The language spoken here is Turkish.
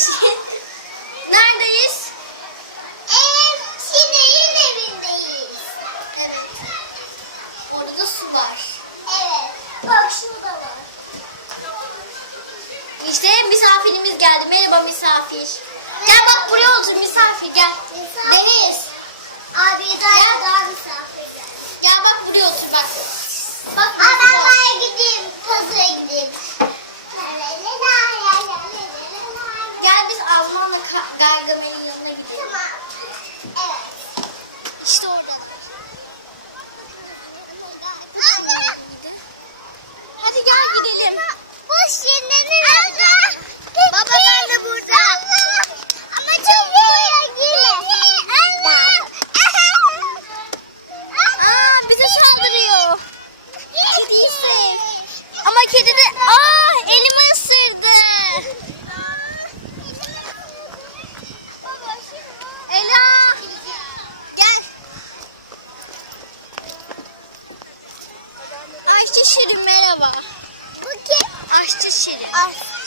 Şirin. Neredeyiz? Ev Şirin'in evindeyiz. Evet. Orada da su var. Evet. Bak şurada var. İşte misafirimiz geldi. Merhaba misafir. Gel bak buraya otur misafir gel. Misafir. Deniz. Abi daha daha misafir geldi. Gel bak buraya otur bak. Bak Aa, ben bana gideyim. Gargamel'in yanına gidelim. Tamam. Evet. İşte orada. Hadi gel gidelim. Bu Şirin'in evi. Baba ben de burada. Ama çok buraya girme. Anne. Aa bize saldırıyor. Ciddiyse. Ama kedi de aa Aşçı Şirin merhaba. Bu kim? Aşçı Şirin. Aşçı